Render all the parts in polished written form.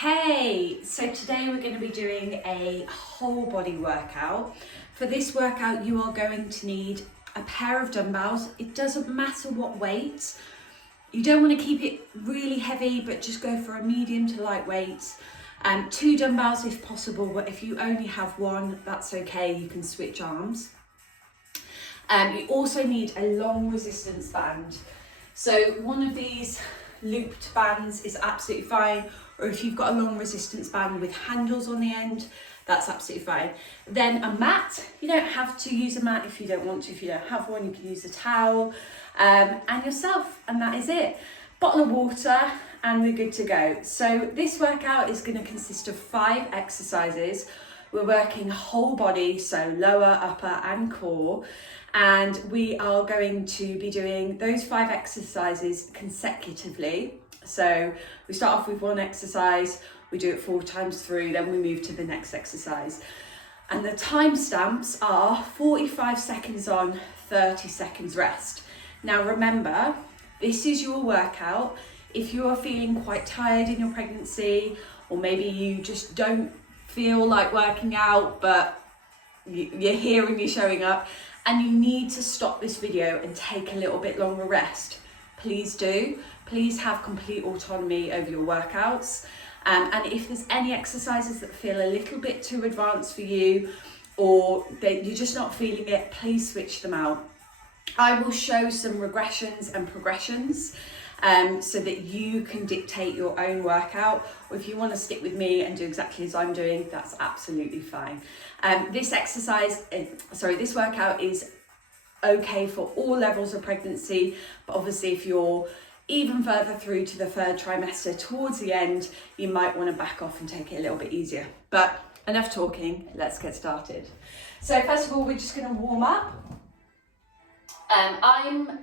Hey, so today we're going to be doing a whole body workout. For this workout you are going to need a pair of dumbbells. It doesn't matter what weight. You don't want to keep it really heavy, but just go for a medium to light weight. 2 dumbbells if possible, but if you only have one, that's okay, you can switch arms. You also need a long resistance band. So one of these looped bands is absolutely fine, or if you've got a long resistance band with handles on the end, that's absolutely fine. Then a mat. You don't have to use a mat if you don't want to. If you don't have one, you can use a towel and yourself, and that is it. Bottle of water and we're good to go. So this workout is going to consist of 5 exercises. We're working whole body, so lower, upper and core, and we are going to be doing those 5 exercises consecutively. So we start off with one exercise, we do it 4 times through, then we move to the next exercise. And the timestamps are 45 seconds on, 30 seconds rest. Now remember, this is your workout. If you are feeling quite tired in your pregnancy, or maybe you just don't feel like working out, but you're here and you're showing up, and you need to stop this video and take a little bit longer rest, please do. Please have complete autonomy over your workouts. And if there's any exercises that feel a little bit too advanced for you, or that you're just not feeling it, please switch them out. I will show some regressions and progressions so that you can dictate your own workout, or if you want to stick with me and do exactly as I'm doing, that's absolutely fine. This workout is okay for all levels of pregnancy, but obviously if you're even further through to the 3rd trimester towards the end, you might want to back off and take it a little bit easier. But enough talking, let's get started. So first of all, we're just going to warm up. I'm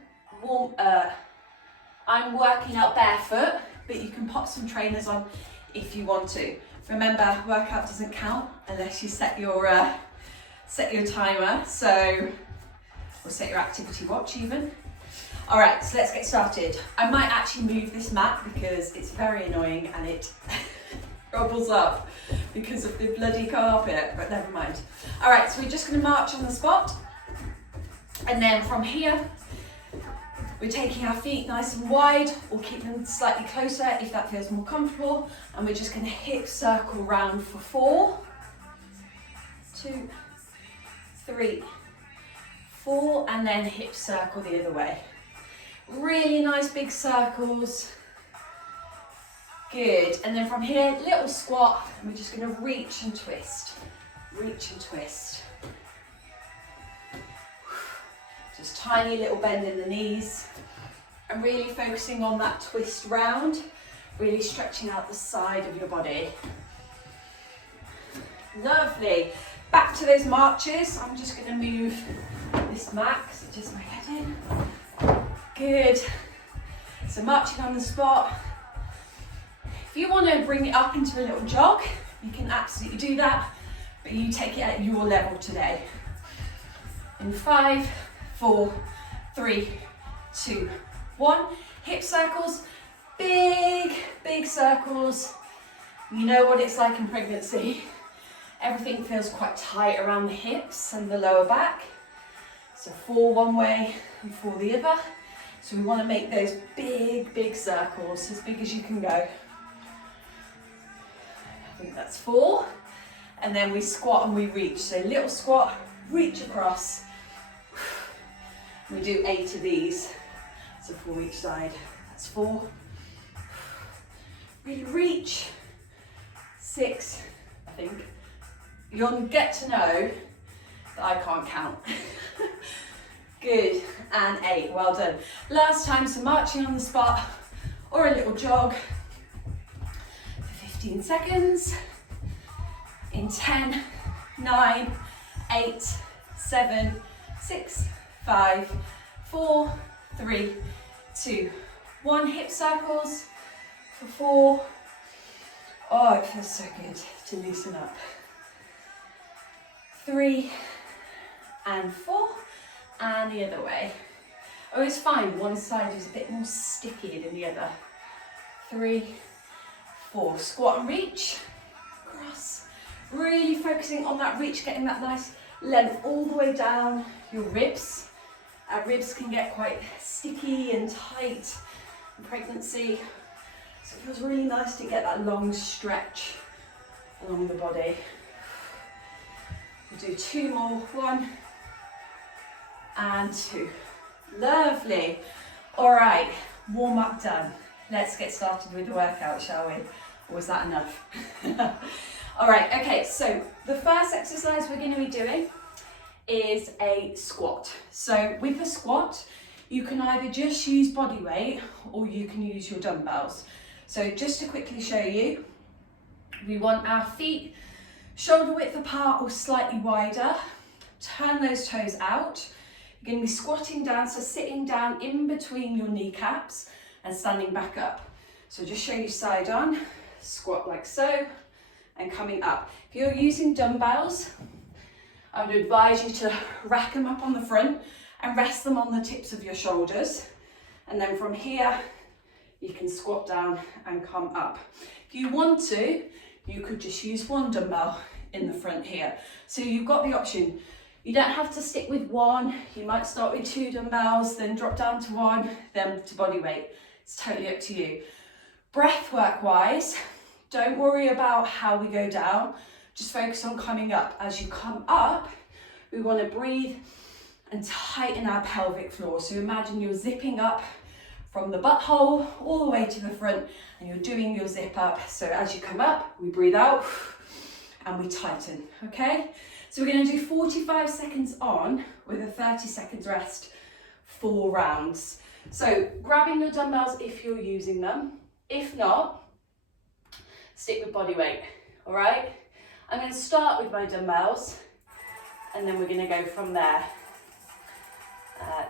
working out barefoot, but you can pop some trainers on if you want to. Remember, workout doesn't count unless you set your timer, or set your activity watch even. All right, so let's get started. I might actually move this mat because it's very annoying and it rubbles up because of the bloody carpet, but never mind. All right, so we're just going to march on the spot, and then from here, we're taking our feet nice and wide, or keep them slightly closer if that feels more comfortable, and we're just going to hip circle round for 4, 2, 3, 4, and then hip circle the other way. Really nice big circles. Good. And then from here, little squat, and we're just going to reach and twist. Reach and twist. Just tiny little bend in the knees. And really focusing on that twist round, really stretching out the side of your body. Lovely. Back to those marches. I'm just going to move this mat because it does my head in. Good. So marching on the spot. If you want to bring it up into a little jog, you can absolutely do that, but you take it at your level today. In 5, 4, 3, 2, 1. Hip circles, big circles. You know what it's like in pregnancy. Everything feels quite tight around the hips and the lower back. So 4 one way and 4 the other. So we want to make those big circles, as big as you can go. I think that's 4. And then we squat and we reach. So little squat, reach across. We do 8 of these. So 4 each side. That's 4. Really reach. 6, I think. You'll get to know that I can't count. Good, and 8, well done. Last time, so marching on the spot or a little jog for 15 seconds. In 10, 9, 8, 7, 6, 5, 4, 3, 2, 1. Hip circles for 4. Oh, it feels so good to loosen up. 3 and 4. And the other way. I always find one side is a bit more sticky than the other. 3, 4. Squat and reach, cross. Really focusing on that reach, getting that nice length all the way down your ribs. Our ribs can get quite sticky and tight in pregnancy, so it feels really nice to get that long stretch along the body. We'll do 2 more, 1 and 2. Lovely. All right, warm up done. Let's get started with the workout, shall we? Or was that enough? All right, okay, so the first exercise we're going to be doing is a squat. So with a squat, you can either just use body weight or you can use your dumbbells. So just to quickly show you, we want our feet shoulder width apart or slightly wider. Turn those toes out. You're going to be squatting down, so sitting down in between your kneecaps and standing back up. So just show you side on, squat like so, and coming up. If you're using dumbbells, I would advise you to rack them up on the front and rest them on the tips of your shoulders. And then from here, you can squat down and come up. If you want to, you could just use 1 dumbbell in the front here. So you've got the option. You don't have to stick with 1. You might start with 2 dumbbells, then drop down to 1, then to body weight. It's totally up to you. Breath work wise, don't worry about how we go down. Just focus on coming up. As you come up, we want to breathe and tighten our pelvic floor. So imagine you're zipping up from the butthole all the way to the front and you're doing your zip up. So as you come up, we breathe out and we tighten, okay? So we're going to do 45 seconds on with a 30 seconds rest, 4 rounds. So grabbing your dumbbells if you're using them. If not, stick with body weight, all right? I'm going to start with my dumbbells and then we're going to go from there.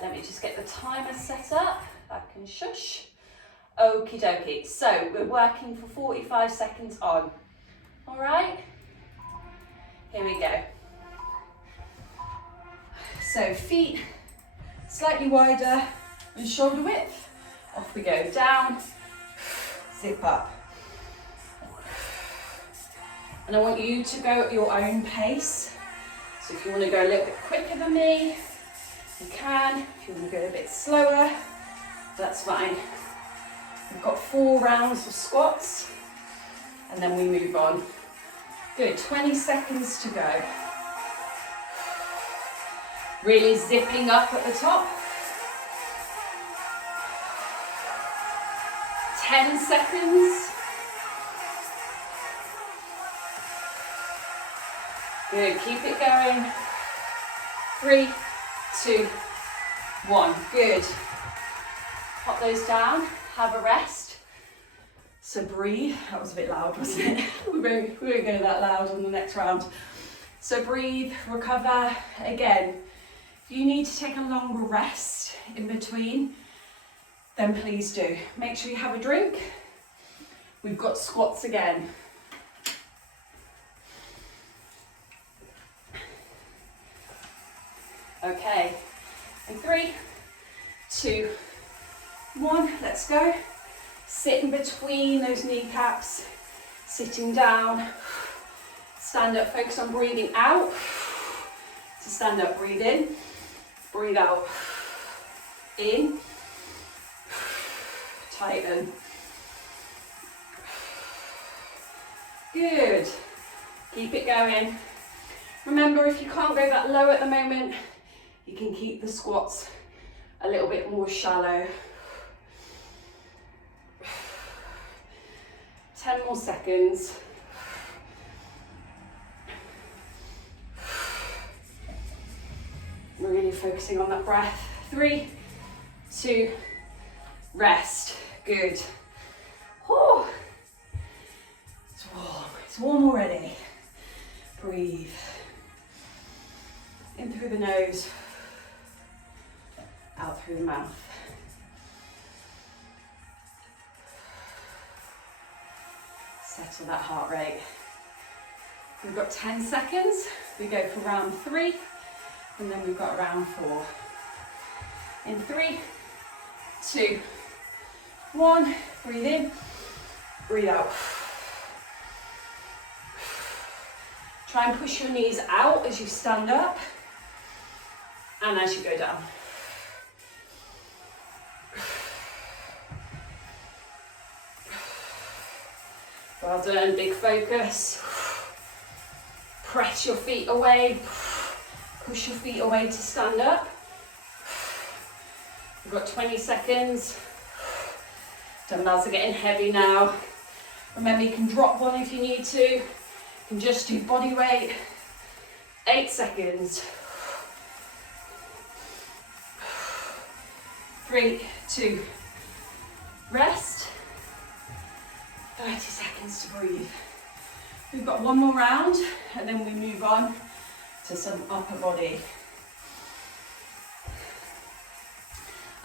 Let me just get the timer set up. I can shush. Okie dokie. So we're working for 45 seconds on. All right? Here we go. So feet slightly wider and shoulder width. Off we go. Down, zip up. And I want you to go at your own pace. So if you want to go a little bit quicker than me, you can. If you want to go a bit slower, that's fine. We've got 4 rounds of squats and then we move on. Good, 20 seconds to go. Really zipping up at the top. 10 seconds. Good, keep it going. 3, 2, 1, good. Pop those down, have a rest. So breathe, that was a bit loud, wasn't it? we won't go that loud on the next round. So breathe, recover. Again, if you need to take a longer rest in between, then please do. Make sure you have a drink. We've got squats again. Okay, in 3, 2, 1, let's go. Sit in between those kneecaps, sitting down. Stand up, focus on breathing out. So stand up, breathe in, breathe out. In, tighten. Good, keep it going. Remember, if you can't go that low at the moment, you can keep the squats a little bit more shallow. 10 more seconds. Really focusing on that breath. 3, 2, rest. Good. Whew. It's warm. It's warm already. Breathe. In through the nose, out through the mouth. Settle that heart rate. We've got 10 seconds. We go for round 3, and then we've got round 4. In 3, 2, 1, breathe in, breathe out. Try and push your knees out as you stand up and as you go down. Well done, big focus. Press your feet away. Push your feet away to stand up. We've got 20 seconds. Dumbbells are getting heavy now. Remember, you can drop one if you need to. You can just do body weight. 8 seconds. 3, 2, rest. 30 seconds to breathe. We've got one more round and then we move on to some upper body.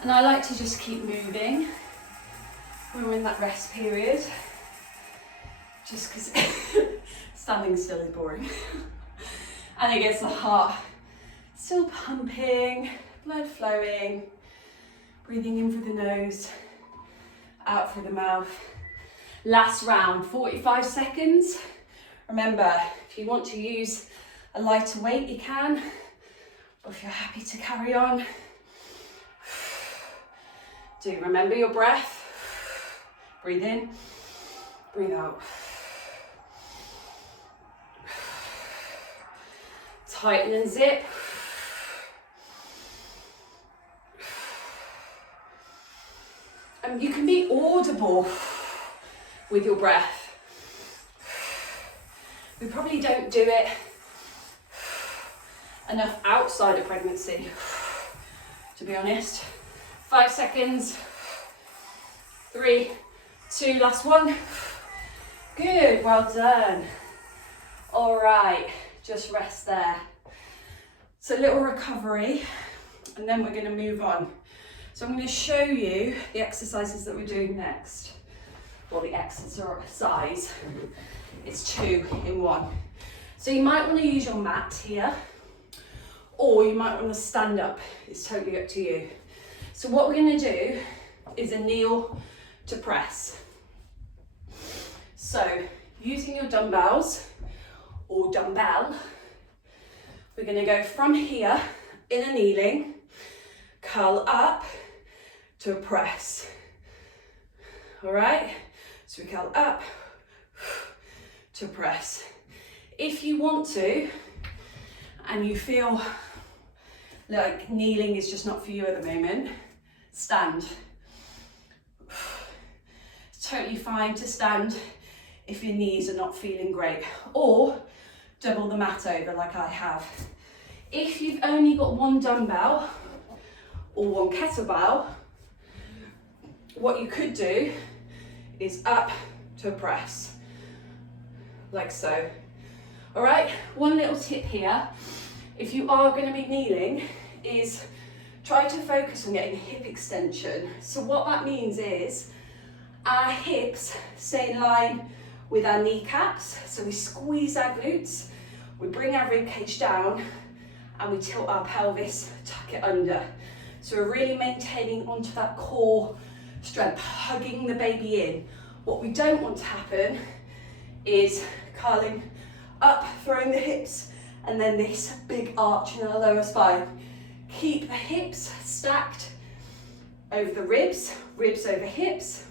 And I like to just keep moving when we're in that rest period, just because standing still is boring. And it gets the heart still pumping, blood flowing, breathing in through the nose, out through the mouth. Last round, 45 seconds. Remember, if you want to use a lighter weight, you can, or if you're happy to carry on, do remember your breath. Breathe in, breathe out. Tighten and zip. And you can be audible with your breath. We probably don't do it enough outside of pregnancy, to be honest. 5 seconds. 3, 2, last one. Good, well done. All right, just rest there. So a little recovery, and then we're going to move on. So I'm going to show you the exercises that we're doing next. Well, the exercise. It's 2 in 1. So you might want to use your mat here, or you might want to stand up. It's totally up to you. So what we're going to do is a kneel to press. So using your dumbbells or dumbbell, we're going to go from here in a kneeling, curl up to a press. All right, so we curl up to press. If you want to, and you feel like kneeling is just not for you at the moment, stand. It's totally fine to stand if your knees are not feeling great, or double the mat over like I have. If you've only got one dumbbell or one kettlebell, what you could do is up to a press, like so. All right, one little tip here, if you are going to be kneeling, is try to focus on getting hip extension. So what that means is our hips stay in line with our kneecaps, so we squeeze our glutes, we bring our rib cage down, and we tilt our pelvis, tuck it under. So we're really maintaining onto that core strength, hugging the baby in. What we don't want to happen is curling up, throwing the hips, and then this big arch in our lower spine. Keep the hips stacked over the ribs, ribs over hips,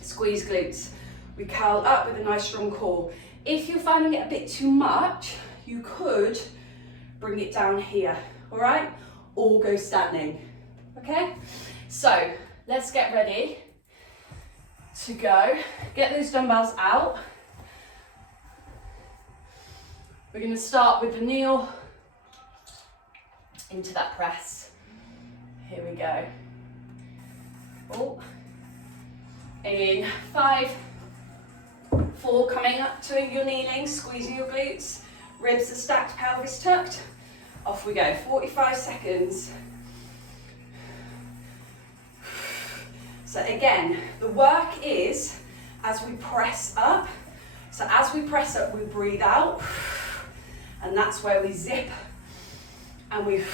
squeeze glutes. We curl up with a nice strong core. If you're finding it a bit too much, you could bring it down here, all right? Or go standing, okay? So let's get ready to go. Get those dumbbells out. We're going to start with the kneel into that press. Here we go. Oh. In 5, 4, coming up to your kneeling, squeezing your glutes, ribs are stacked, pelvis tucked. Off we go, 45 seconds. So again, the work is as we press up. So as we press up, we breathe out, and that's where we zip and we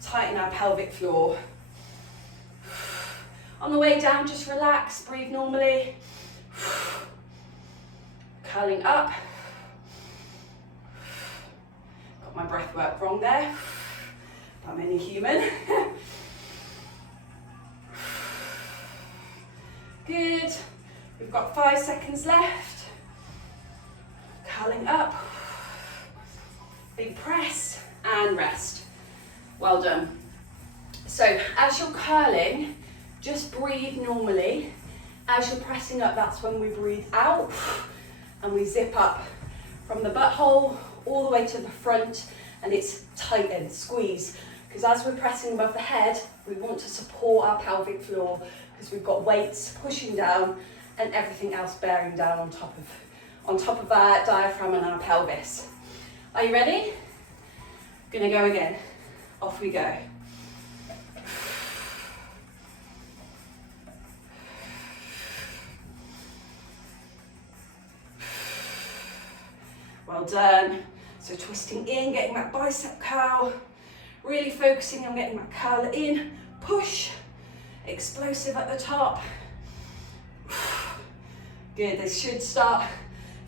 tighten our pelvic floor. On the way down, just relax, breathe normally. Curling up breath work wrong there. I'm only human. Good. We've got 5 seconds left. Curling up. Big press and rest. Well done. So as you're curling, just breathe normally. As you're pressing up, that's when we breathe out and we zip up from the butthole all the way to the front, and it's tighten, squeeze. Because as we're pressing above the head, we want to support our pelvic floor because we've got weights pushing down and everything else bearing down on top of our diaphragm and our pelvis. Are you ready? Gonna go again. Off we go. Well done. So twisting in, getting that bicep curl, really focusing on getting that curl in, push, explosive at the top. Good, this should start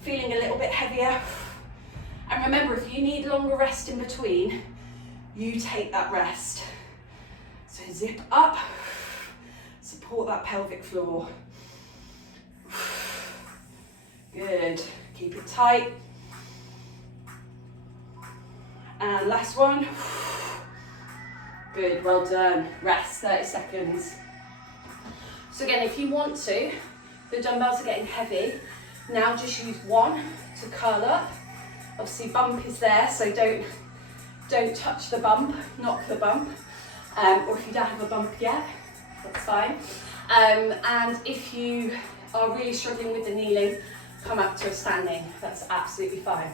feeling a little bit heavier. And remember, if you need longer rest in between, you take that rest. So zip up, support that pelvic floor. Good, keep it tight. And last one. Good, well done. Rest, 30 seconds. So again, if you want to, the dumbbells are getting heavy. Now just use one to curl up. Obviously bump is there, so don't touch the bump, knock the bump. Or if you don't have a bump yet, that's fine. And if you are really struggling with the kneeling, come up to a standing. That's absolutely fine.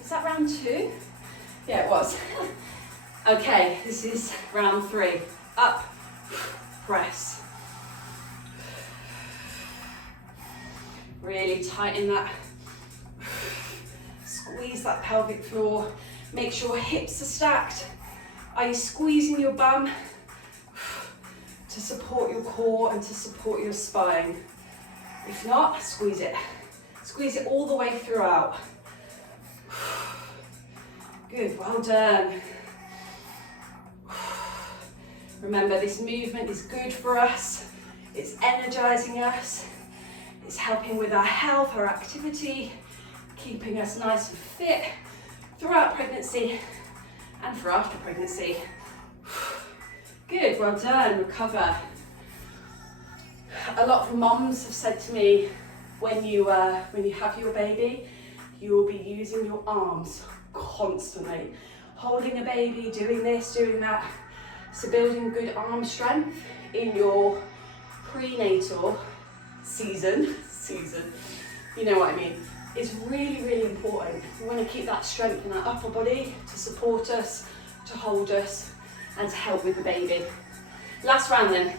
Is that round 2? Yeah, it was. Okay, this is round 3. Up, press. Really tighten that. Squeeze that pelvic floor. Make sure hips are stacked. Are you squeezing your bum to support your core and to support your spine? If not, squeeze it. Squeeze it all the way throughout. Good, well done. Remember, this movement is good for us. It's energizing us. It's helping with our health, our activity, keeping us nice and fit throughout pregnancy and for after pregnancy. Good, well done, recover. A lot of moms have said to me, when you have your baby, you will be using your arms constantly. Holding a baby, doing this, doing that. So building good arm strength in your prenatal season, you know what I mean, is really, really important. We want to keep that strength in our upper body to support us, to hold us, and to help with the baby. Last round then.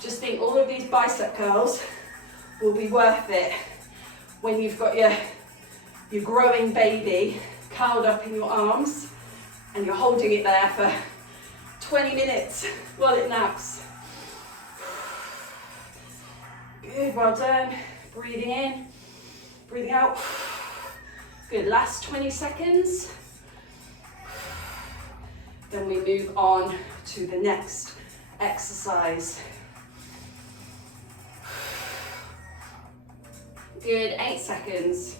Just think all of these bicep curls will be worth it when you've got your growing baby curled up in your arms and you're holding it there for 20 minutes while it naps. Good, well done. Breathing in, breathing out. Good, last 20 seconds. Then we move on to the next exercise. Good, 8 seconds.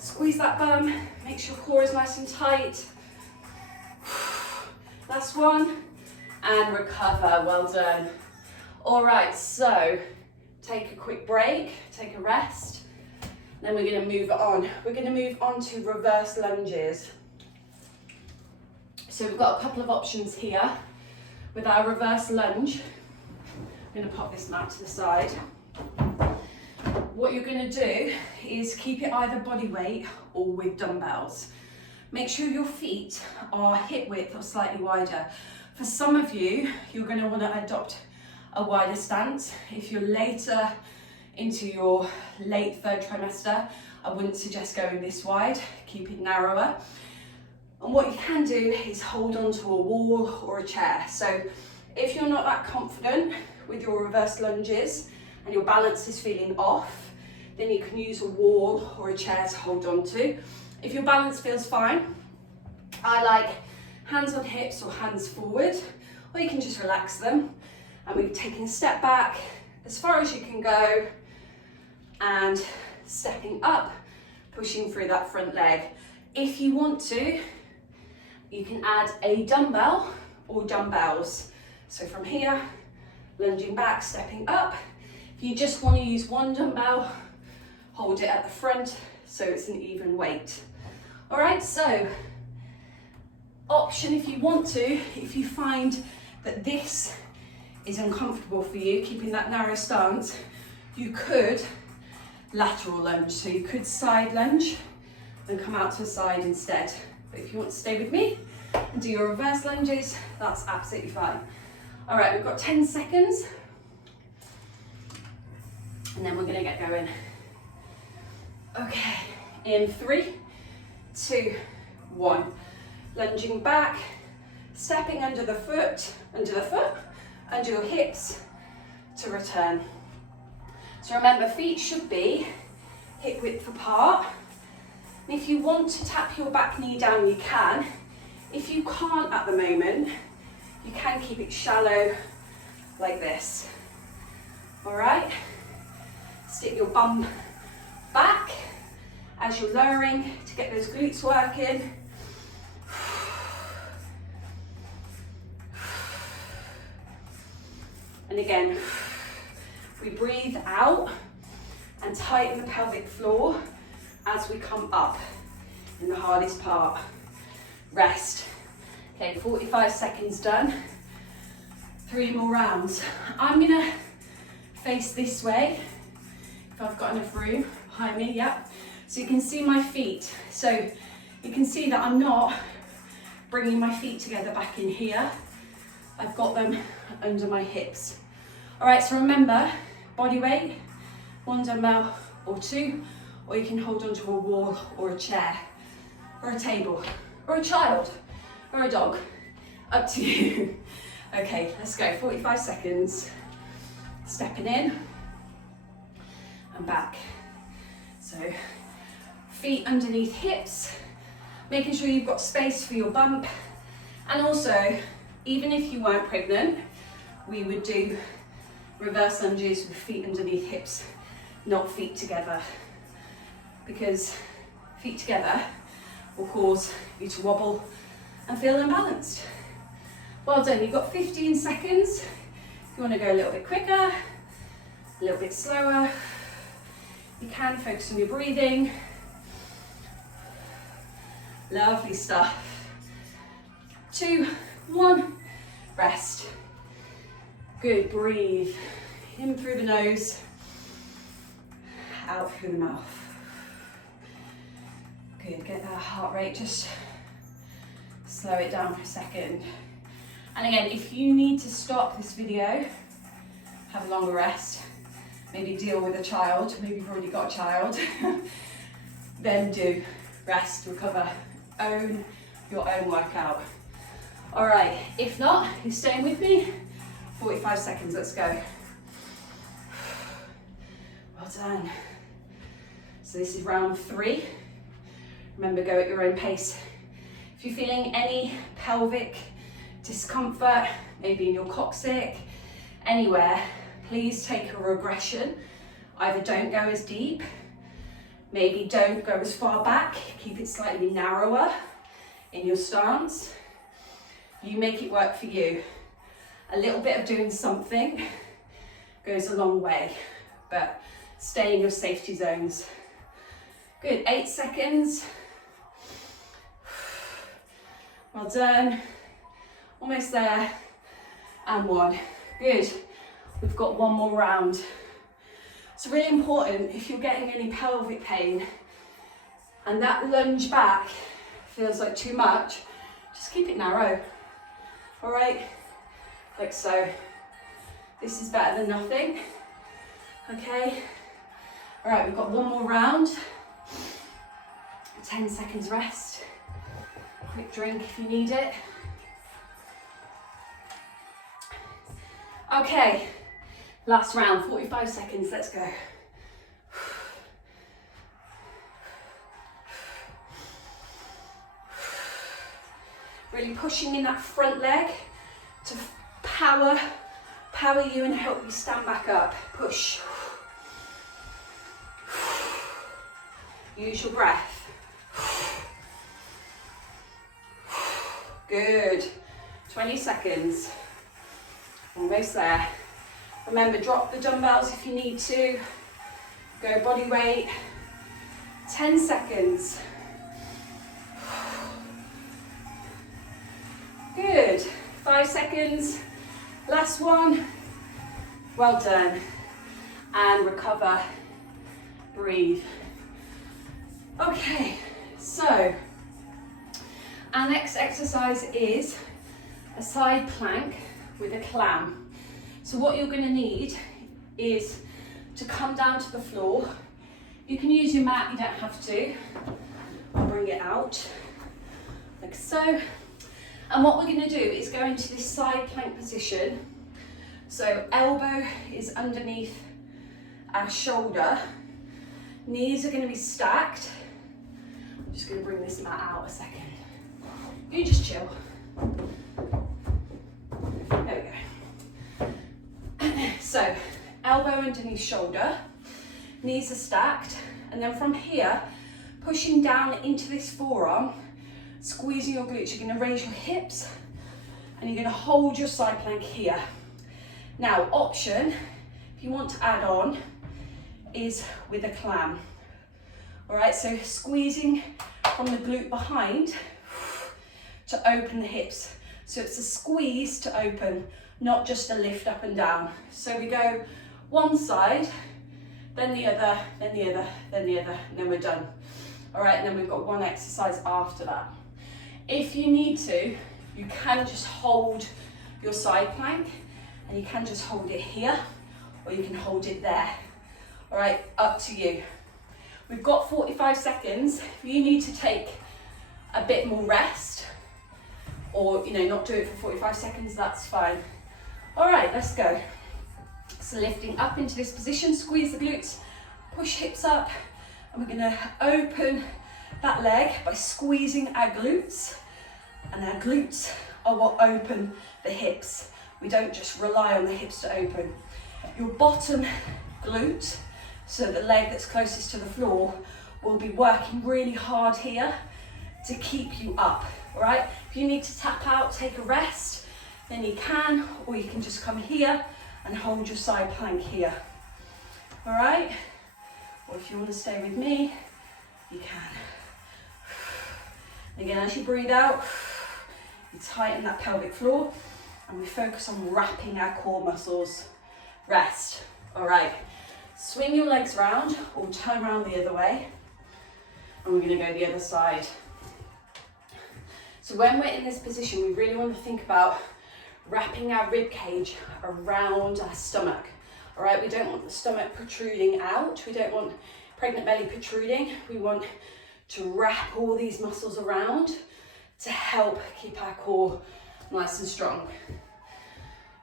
Squeeze that bum, make sure core is nice and tight. Last one, and recover, well done. All right, so take a quick break, take a rest, then we're gonna move on. We're gonna move on to reverse lunges. So we've got a couple of options here. With our reverse lunge, I'm gonna pop this mat to the side. What you're gonna do is keep it either body weight or with dumbbells. Make sure your feet are hip width or slightly wider. For some of you, you're gonna wanna adopt a wider stance. If you're later into your late 3rd trimester, I wouldn't suggest going this wide, keep it narrower. And what you can do is hold onto a wall or a chair. So if you're not that confident with your reverse lunges and your balance is feeling off, then you can use a wall or a chair to hold on to. If your balance feels fine, I like hands on hips or hands forward, or you can just relax them. And we've taken a step back as far as you can go and stepping up, pushing through that front leg. If you want to, you can add a dumbbell or dumbbells. So from here, lunging back, stepping up. If you just want to use one dumbbell, hold it at the front so it's an even weight. All right, so option if you want to, if you find that this is uncomfortable for you, keeping that narrow stance, you could lateral lunge. So you could side lunge and come out to the side instead. But if you want to stay with me and do your reverse lunges, that's absolutely fine. All right, we've got 10 seconds. And then we're gonna get going. Okay, in 3, 2, 1. Lunging back, stepping under the foot, under your hips to return. So remember, feet should be hip width apart. And if you want to tap your back knee down, you can. If you can't at the moment, you can keep it shallow like this. All right? Stick your bum back as you're lowering to get those glutes working. And again, we breathe out and tighten the pelvic floor as we come up in the hardest part. Rest. Okay, 45 seconds done. 3 more rounds. I'm gonna face this way, if I've got enough room behind me, yep. So you can see my feet. So you can see that I'm not bringing my feet together back in here. I've got them under my hips. All right, so remember, body weight, 1 dumbbell or 2, or you can hold onto a wall or a chair, or a table, or a child, or a dog, up to you. Okay, let's go, 45 seconds. Stepping in and back. So feet underneath hips, making sure you've got space for your bump. And also, even if you weren't pregnant, we would do reverse lunges with feet underneath hips, not feet together. Because feet together will cause you to wobble and feel imbalanced. Well done, you've got 15 seconds. If you want to go a little bit quicker, a little bit slower, you can focus on your breathing. Lovely stuff. 2, 1, rest. Good, breathe. In through the nose, out through the mouth. Good, get that heart rate, just slow it down for a second. And again, if you need to stop this video, have a longer rest, maybe deal with a child, maybe you've already got a child, then do rest, recover, own your own workout. All right, if not, you're staying with me, 45 seconds, let's go. Well done. So this is round 3. Remember, go at your own pace. If you're feeling any pelvic discomfort, maybe in your coccyx, anywhere, please take a regression. Either don't go as deep, maybe don't go as far back, keep it slightly narrower in your stance. You make it work for you. A little bit of doing something goes a long way, but stay in your safety zones. Good, 8 seconds. Well done. Almost there. And 1. Good. We've got 1 more round. It's really important, if you're getting any pelvic pain and that lunge back feels like too much, just keep it narrow. All right, like so. This is better than nothing. Okay. All right, we've got 1 more round. 10 seconds rest. Quick drink if you need it. Okay, last round, 45 seconds, let's go. Really pushing in that front leg to power you and help you stand back up. Push. Use your breath. Good. 20 seconds. Almost there. Remember, drop the dumbbells if you need to. Go body weight. 10 seconds. Good. 5 seconds. Last one. Well done. And recover. Breathe. Okay, so our next exercise is a side plank with a clam. So what you're going to need is to come down to the floor. You can use your mat, you don't have to. I'll bring it out like so. And what we're going to do is go into this side plank position. So elbow is underneath our shoulder. Knees are going to be stacked. I'm just going to bring this mat out a second. You just chill. There we go. So, elbow underneath shoulder, knees are stacked, and then from here, pushing down into this forearm, squeezing your glutes, you're going to raise your hips, and you're going to hold your side plank here. Now, option, if you want to add on, is with a clam. All right, so squeezing from the glute behind to open the hips. So it's a squeeze to open, not just a lift up and down. So we go one side, then the other, then the other, then the other, and then we're done. All right, and then we've got one exercise after that. If you need to, you can just hold your side plank, and you can just hold it here, or you can hold it there. All right, up to you. We've got 45 seconds. If you need to take a bit more rest, or not do it for 45 seconds, that's fine. All right, let's go. So lifting up into this position, squeeze the glutes, push hips up, and we're gonna open that leg by squeezing our glutes, and our glutes are what open the hips. We don't just rely on the hips to open. Your bottom glute, so the leg that's closest to the floor, will be working really hard here to keep you up, all right? If you need to tap out, take a rest, then you can, or you can just come here and hold your side plank here, all right? Or if you want to stay with me, you can. Again, as you breathe out, you tighten that pelvic floor, and we focus on wrapping our core muscles. Rest, all right. Swing your legs round or turn around the other way, and we're going to go the other side. So when we're in this position, we really want to think about wrapping our rib cage around our stomach. All right, we don't want the stomach protruding out. We don't want pregnant belly protruding. We want to wrap all these muscles around to help keep our core nice and strong.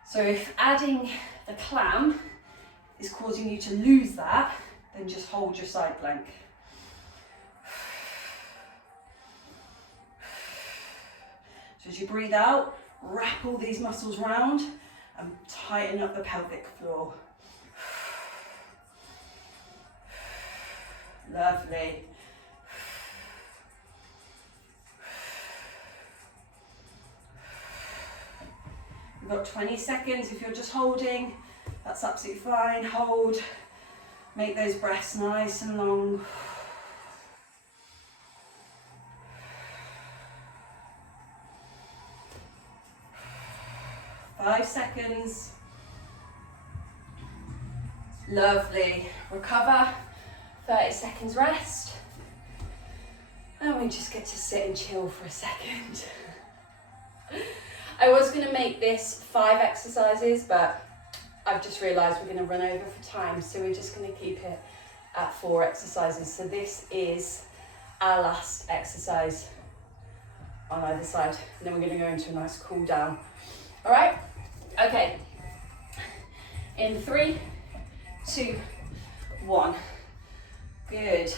So if adding the clam is causing you to lose that, then just hold your side plank. So as you breathe out, wrap all these muscles round and tighten up the pelvic floor. Lovely. We've got 20 seconds. If you're just holding, that's absolutely fine. Hold. Make those breaths nice and long. Five seconds. Lovely. Recover. 30 seconds rest. And we just get to sit and chill for a second. I was going to make this 5 exercises, but I've just realised we're going to run over for time, so we're just going to keep it at 4 exercises. So this is our last exercise on either side, and then we're going to go into a nice cool down. All right? Okay. In 3, 2, 1. Good.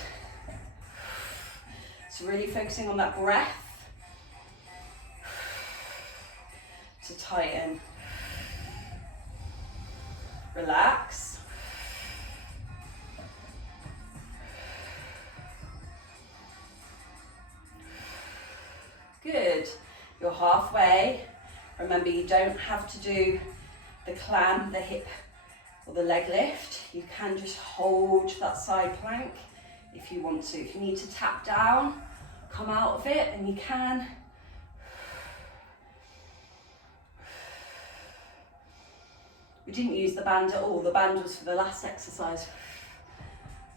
So really focusing on that breath. to tighten. Relax. Good. You're halfway. Remember, you don't have to do the clam, the hip or the leg lift. You can just hold that side plank if you want to. If you need to tap down, come out of it, and you can. We didn't use the band at all. The band was for the last exercise.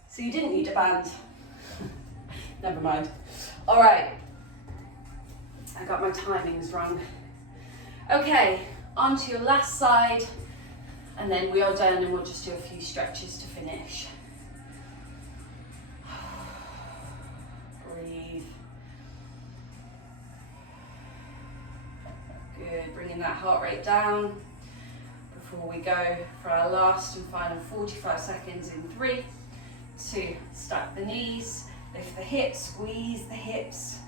So you didn't need a band. Never mind. All right. I got my timings wrong. Okay, on to your last side, and then we are done, and we'll just do a few stretches to finish. Breathe. Good, bringing that heart rate down before we go for our last and final 45 seconds in 3, 2, stack the knees, lift the hips, squeeze the hips,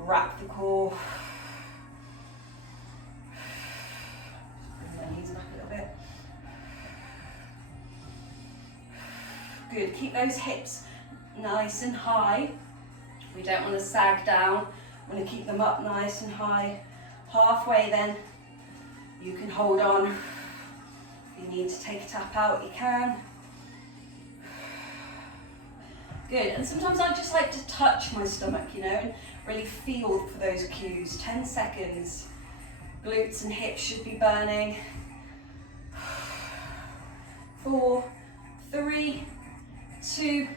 wrap the core. Bring the knees back a little bit. Good, keep those hips nice and high. We don't want to sag down. We want to keep them up nice and high. Halfway then, you can hold on. If you need to take a tap out, you can. Good, and sometimes I just like to touch my stomach, you know, and really feel for those cues. 10 seconds. Glutes and hips should be burning. 4, 3, 2,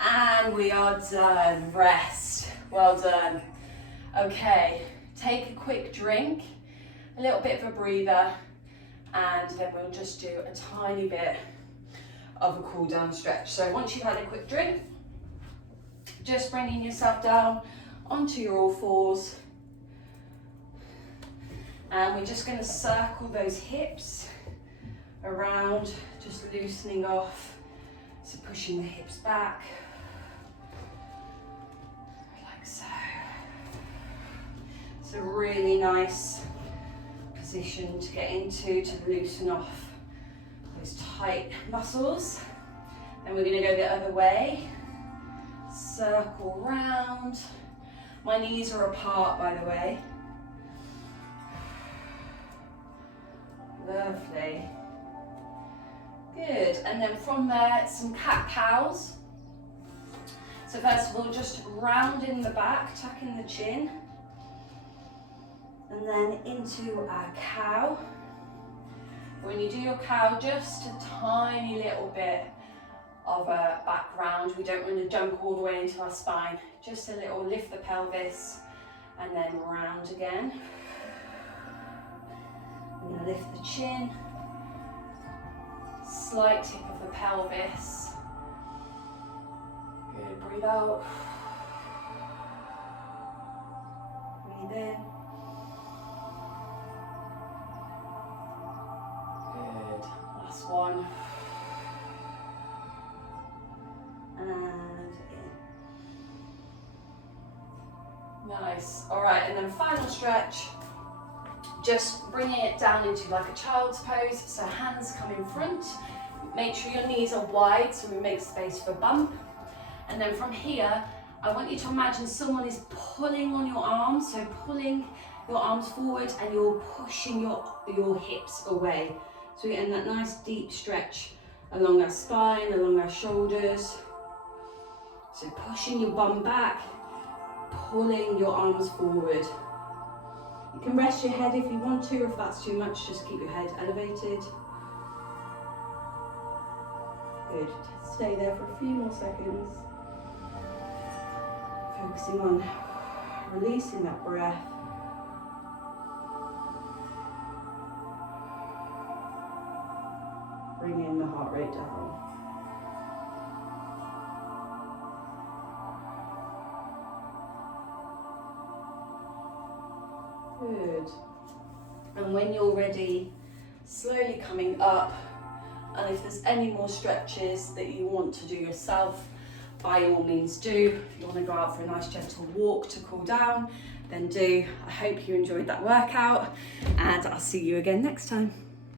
and we are done. Rest. Well done. Okay, take a quick drink, a little bit of a breather, and then we'll just do a tiny bit of a cool down stretch. So once you've had a quick drink, just bringing yourself down onto your all fours, and we're just going to circle those hips around, just loosening off, so pushing the hips back like so. It's a really nice position to get into to loosen off those tight muscles. And we're going to go the other way, circle round. My knees are apart, by the way. Lovely. Good, and then from there, some cat-cows. So first of all, just round in the back, tucking the chin. And then into our cow. When you do your cow, just a tiny little bit of a back round. We don't want to jump all the way into our spine. Just a little lift the pelvis and then round again. We're going to lift the chin. Slight tip of the pelvis. Good, breathe out. Breathe in. Good, last one. And in. Nice, all right, and then final stretch. Just bringing it down into like a child's pose, so hands come in front. Make sure your knees are wide so we make space for bump. And then from here, I want you to imagine someone is pulling on your arms, so pulling your arms forward and you're pushing your hips away. So we're getting that nice deep stretch along our spine, along our shoulders. So pushing your bum back, pulling your arms forward. You can rest your head if you want to, or if that's too much, just keep your head elevated. Good, stay there for a few more seconds. Focusing on releasing that breath. Bringing the heart rate down. Good. And when you're ready, slowly coming up, and if there's any more stretches that you want to do yourself, by all means do. If you want to go out for a nice gentle walk to cool down, then do. I hope you enjoyed that workout, and I'll see you again next time.